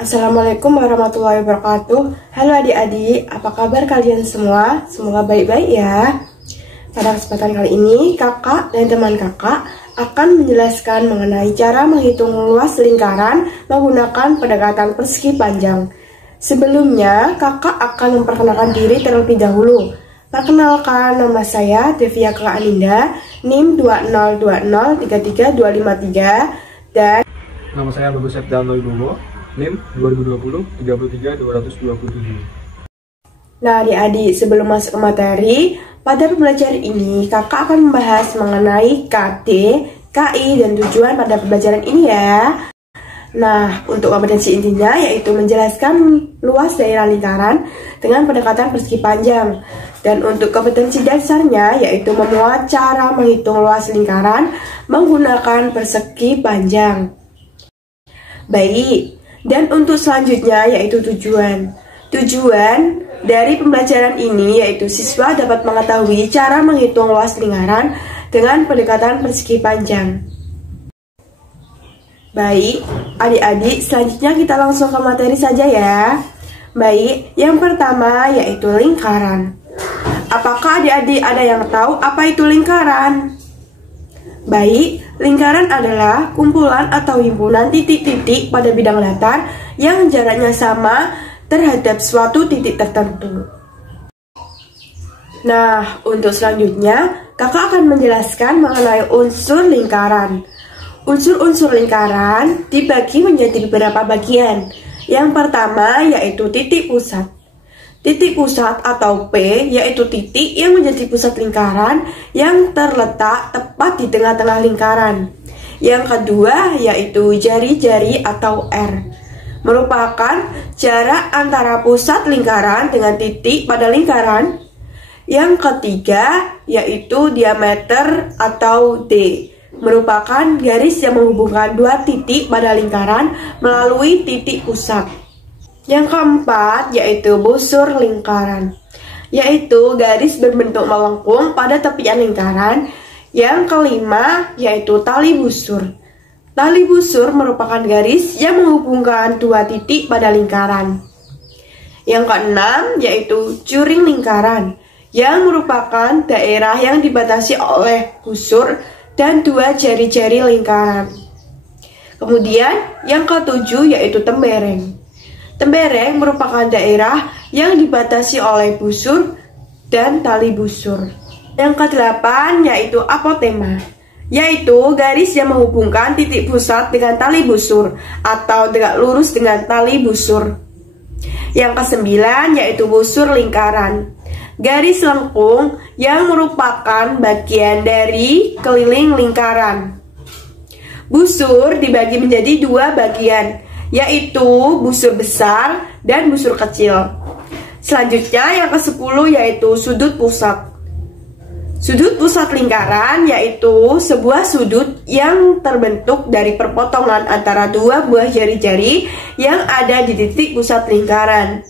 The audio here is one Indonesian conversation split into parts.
Assalamualaikum warahmatullahi wabarakatuh. Halo adik-adik, apa kabar kalian semua? Semoga baik-baik ya. Pada kesempatan kali ini, kakak dan teman kakak akan menjelaskan mengenai cara menghitung luas lingkaran menggunakan pendekatan persegi panjang. Sebelumnya, kakak akan memperkenalkan diri terlebih dahulu. Perkenalkan, nama saya Devia Kela Aninda, NIM 202033253, dan nama saya Bagus Septian Wibowo, NIM 2020 33227. Nah adik-adik, sebelum masuk ke materi, pada pembelajaran ini kakak akan membahas mengenai KD, KI, dan tujuan pada pembelajaran ini ya. Nah, untuk kompetensi intinya yaitu menjelaskan luas daerah lingkaran dengan pendekatan persegi panjang. Dan untuk kompetensi dasarnya yaitu memuat cara menghitung luas lingkaran menggunakan persegi panjang. Baik, dan untuk selanjutnya yaitu tujuan. Tujuan dari pembelajaran ini yaitu siswa dapat mengetahui cara menghitung luas lingkaran dengan pendekatan persegi panjang. Baik, adik-adik, selanjutnya kita langsung ke materi saja ya. Baik, yang pertama yaitu lingkaran. Apakah adik-adik ada yang tahu apa itu lingkaran? Baik, lingkaran adalah kumpulan atau himpunan titik-titik pada bidang datar yang jaraknya sama terhadap suatu titik tertentu. Nah, untuk selanjutnya, kakak akan menjelaskan mengenai unsur lingkaran. Unsur-unsur lingkaran dibagi menjadi beberapa bagian. Yang pertama yaitu titik pusat. Titik pusat atau P yaitu titik yang menjadi pusat lingkaran yang terletak tepat di tengah-tengah lingkaran. Yang kedua yaitu jari-jari atau R, merupakan jarak antara pusat lingkaran dengan titik pada lingkaran. Yang ketiga yaitu diameter atau D, merupakan garis yang menghubungkan dua titik pada lingkaran melalui titik pusat. Yang keempat yaitu busur lingkaran, yaitu garis berbentuk melengkung pada tepian lingkaran. Yang kelima yaitu tali busur. Tali busur merupakan garis yang menghubungkan dua titik pada lingkaran. Yang keenam yaitu juring lingkaran, yang merupakan daerah yang dibatasi oleh busur dan dua jari-jari lingkaran. Kemudian yang ketujuh yaitu tembereng. Tembereng merupakan daerah yang dibatasi oleh busur dan tali busur. Yang kedelapan yaitu apotema, yaitu garis yang menghubungkan titik pusat dengan tali busur atau tegak lurus dengan tali busur. Yang kesembilan yaitu busur lingkaran, garis lengkung yang merupakan bagian dari keliling lingkaran. Busur dibagi menjadi dua bagian, yaitu busur besar dan busur kecil. Selanjutnya yang ke-10 yaitu sudut pusat. Sudut pusat lingkaran yaitu sebuah sudut yang terbentuk dari perpotongan antara dua buah jari-jari yang ada di titik pusat lingkaran.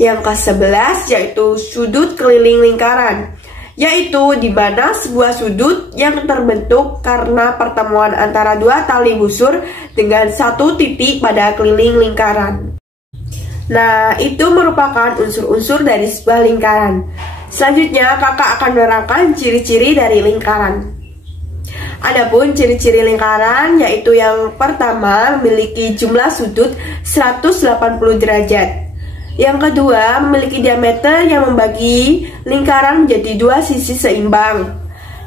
Yang ke-11 yaitu sudut keliling lingkaran, yaitu di mana sebuah sudut yang terbentuk karena pertemuan antara dua tali busur dengan satu titik pada keliling lingkaran. Nah, itu merupakan unsur-unsur dari sebuah lingkaran. Selanjutnya, kakak akan menerangkan ciri-ciri dari lingkaran. Adapun ciri-ciri lingkaran yaitu yang pertama memiliki jumlah sudut 180 derajat. Yang kedua, memiliki diameter yang membagi lingkaran menjadi dua sisi seimbang.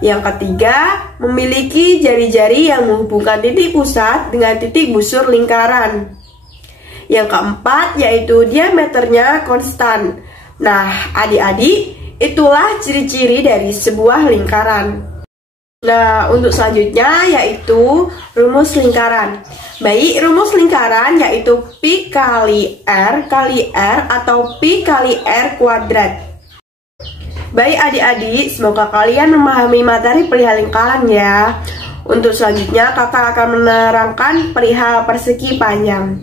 Yang ketiga, memiliki jari-jari yang menghubungkan titik pusat dengan titik busur lingkaran. Yang keempat, yaitu diameternya konstan. Nah, adik-adik, itulah ciri-ciri dari sebuah lingkaran. Nah, untuk selanjutnya yaitu rumus lingkaran. Baik, rumus lingkaran yaitu Pi kali R atau Pi kali R kuadrat. Baik adik-adik, semoga kalian memahami materi perihal lingkaran ya. Untuk selanjutnya kakak akan menerangkan perihal persegi panjang.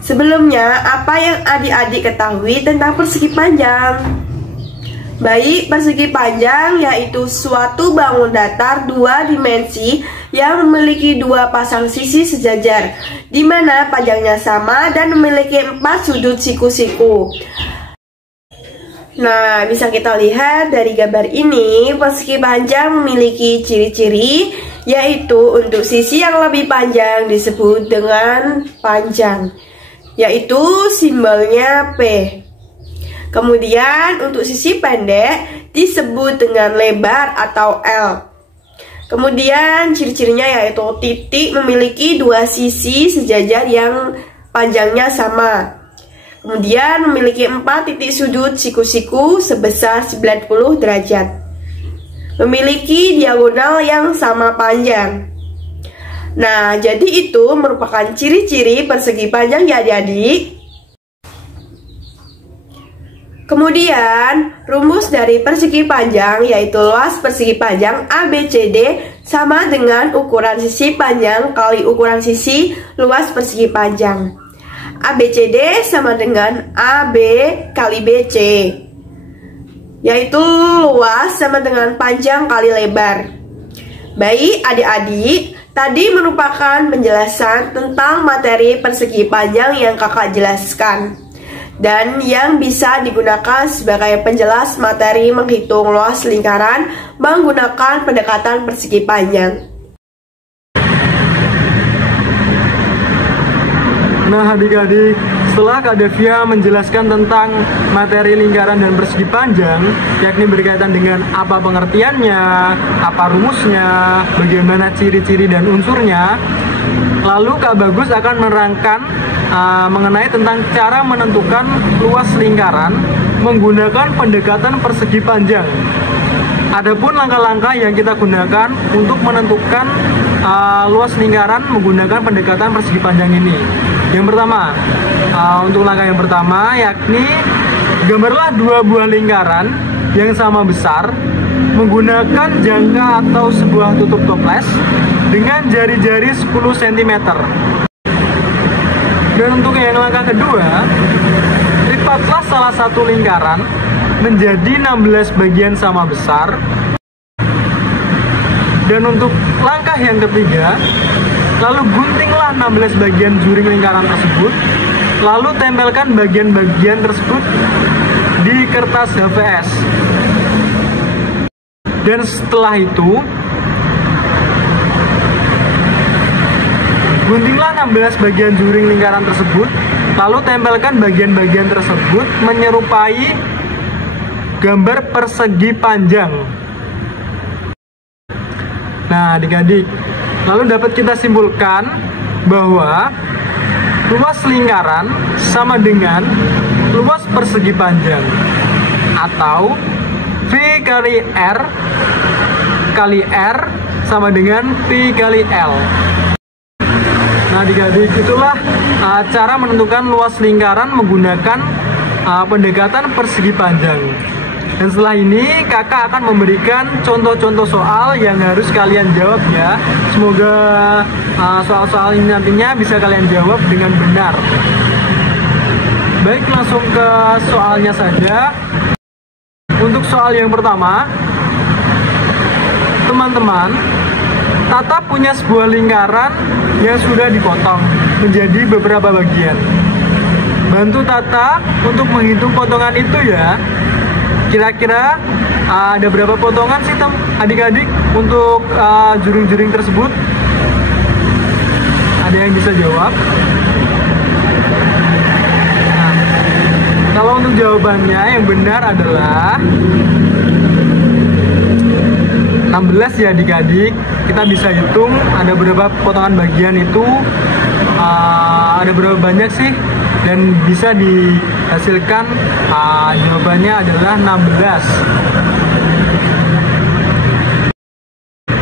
Sebelumnya, apa yang adik-adik ketahui tentang persegi panjang? Baik, persegi panjang yaitu suatu bangun datar dua dimensi yang memiliki dua pasang sisi sejajar, di mana panjangnya sama dan memiliki 4 sudut siku-siku. Nah, bisa kita lihat dari gambar ini, persegi panjang memiliki ciri-ciri, yaitu untuk sisi yang lebih panjang disebut dengan panjang, yaitu simbolnya P. Kemudian untuk sisi pendek disebut dengan lebar atau L. Kemudian ciri-cirinya yaitu titik memiliki dua sisi sejajar yang panjangnya sama. Kemudian memiliki 4 titik sudut siku-siku sebesar 90 derajat. Memiliki diagonal yang sama panjang. Nah, jadi itu merupakan ciri-ciri persegi panjang ya adik-adik. Kemudian, rumus dari persegi panjang yaitu luas persegi panjang ABCD sama dengan ukuran sisi panjang kali ukuran sisi luas persegi panjang. ABCD sama dengan AB kali BC, yaitu luas sama dengan panjang kali lebar. Baik adik-adik, tadi merupakan penjelasan tentang materi persegi panjang yang kakak jelaskan dan yang bisa digunakan sebagai penjelas materi menghitung luas lingkaran menggunakan pendekatan persegi panjang. Nah adik-adik, setelah Kak Devia menjelaskan tentang materi lingkaran dan persegi panjang, yakni berkaitan dengan apa pengertiannya, apa rumusnya, bagaimana ciri-ciri dan unsurnya, lalu Kak Bagus akan menerangkan mengenai tentang cara menentukan luas lingkaran menggunakan pendekatan persegi panjang. Adapun langkah-langkah yang kita gunakan untuk menentukan luas lingkaran menggunakan pendekatan persegi panjang ini. Yang pertama, untuk langkah yang pertama yakni gambarlah 2 buah lingkaran yang sama besar menggunakan jangka atau sebuah tutup toples dengan jari-jari 10 cm. Dan untuk yang langkah kedua, lipatlah salah satu lingkaran menjadi 16 bagian sama besar. Dan untuk langkah yang ketiga, lalu guntinglah 16 bagian juring lingkaran tersebut, lalu tempelkan bagian-bagian tersebut di kertas HVS. Dan setelah itu, guntinglah 16 bagian juring lingkaran tersebut, lalu tempelkan bagian-bagian tersebut menyerupai gambar persegi panjang. Nah adik-adik, lalu dapat kita simpulkan bahwa luas lingkaran sama dengan luas persegi panjang, atau V kali R kali R sama dengan P kali L. Nah adik-adik, itulah cara menentukan luas lingkaran menggunakan pendekatan persegi panjang. Dan setelah ini kakak akan memberikan contoh-contoh soal yang harus kalian jawab ya. Semoga soal-soal ini nantinya bisa kalian jawab dengan benar. Baik, langsung ke soalnya saja. Untuk soal yang pertama, teman-teman, Tata punya sebuah lingkaran yang sudah dipotong menjadi beberapa bagian. Bantu Tata untuk menghitung potongan itu ya. Kira-kira ada berapa potongan sih adik-adik untuk juring-juring tersebut? Ada yang bisa jawab? Nah, kalau untuk jawabannya yang benar adalah 16 ya adik-adik. Kita bisa hitung ada berapa potongan bagian itu, ada berapa banyak sih, dan bisa dihasilkan jawabannya adalah 16.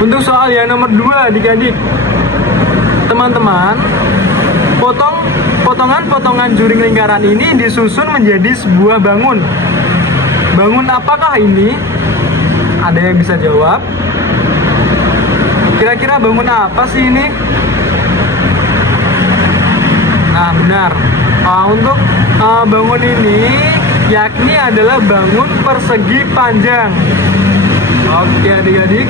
Untuk soal yang nomor 2 adik-adik, teman-teman, potongan-potongan juring lingkaran ini disusun menjadi sebuah bangun. Bangun apakah ini? Ada yang bisa jawab? Kira-kira bangun apa sih ini? Nah benar, untuk bangun ini yakni adalah bangun persegi panjang. Oke adik-adik,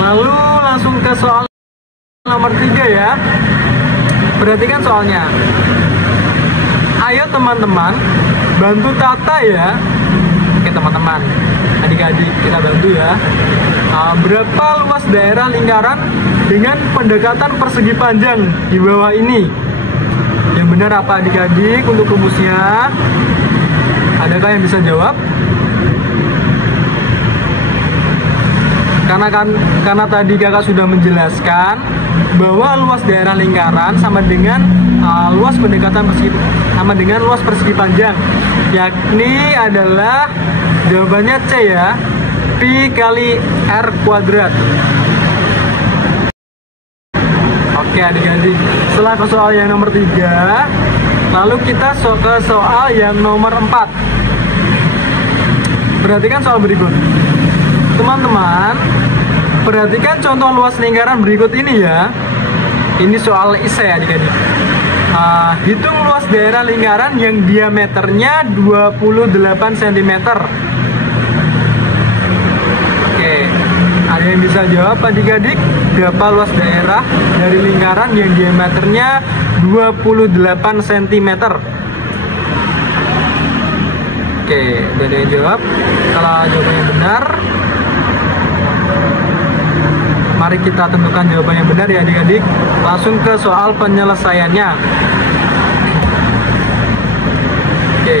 lalu langsung ke soal nomor 3 ya. Perhatikan soalnya. Ayo teman-teman, bantu tata ya. Oke teman-teman, adik-adik kita bantu ya. Berapa luas daerah lingkaran dengan pendekatan persegi panjang di bawah ini? Yang benar apa adik-adik untuk rumusnya? Adakah yang bisa jawab? Karena tadi kakak sudah menjelaskan bahwa luas daerah lingkaran sama dengan luas pendekatan persegi panjang, yakni adalah jawabannya C ya, pi kali r kuadrat. Oke adik-adik, setelah ke soal yang nomor 3, lalu kita ke soal yang nomor 4. Perhatikan soal berikut. Teman-teman, perhatikan contoh luas lingkaran berikut ini ya. Ini soal esai adik-adik. Hitung luas daerah lingkaran yang diameternya 28 cm. Oke, ada yang bisa jawab adik-adik? Berapa luas daerah dari lingkaran yang diameternya 28 cm? Oke, ada yang jawab? Kalau jawabannya benar, mari kita tentukan jawaban yang benar ya adik-adik. Langsung ke soal penyelesaiannya. Oke,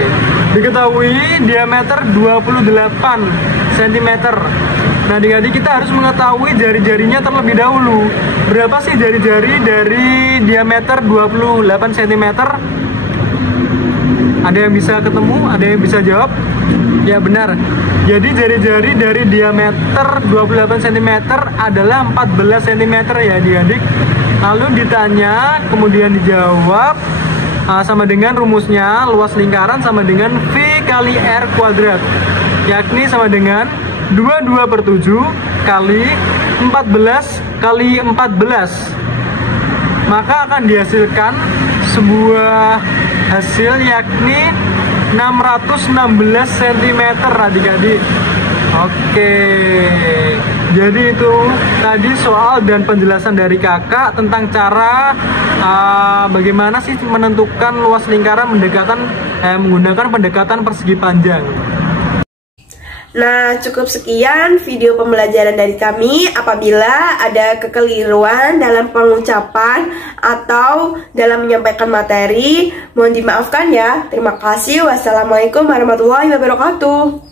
diketahui diameter 28 cm. Nah adik-adik, kita harus mengetahui jari-jarinya terlebih dahulu. Berapa sih jari-jari dari diameter 28 cm? Ada yang bisa ketemu? Ada yang bisa jawab? Ya benar. Jadi jari-jari dari diameter 28 cm adalah 14 cm ya adik-adik. Lalu ditanya, kemudian dijawab sama dengan rumusnya, luas lingkaran sama dengan V kali R kuadrat, yakni sama dengan 22/7 kali 14 kali 14. Maka akan dihasilkan sebuah hasil yakni 616 cm adik-adik. Oke, jadi itu tadi soal dan penjelasan dari kakak tentang cara bagaimana sih menentukan luas lingkaran menggunakan pendekatan persegi panjang. Nah, cukup sekian video pembelajaran dari kami. Apabila ada kekeliruan dalam pengucapan atau dalam menyampaikan materi, mohon dimaafkan ya. Terima kasih. Wassalamualaikum warahmatullahi wabarakatuh.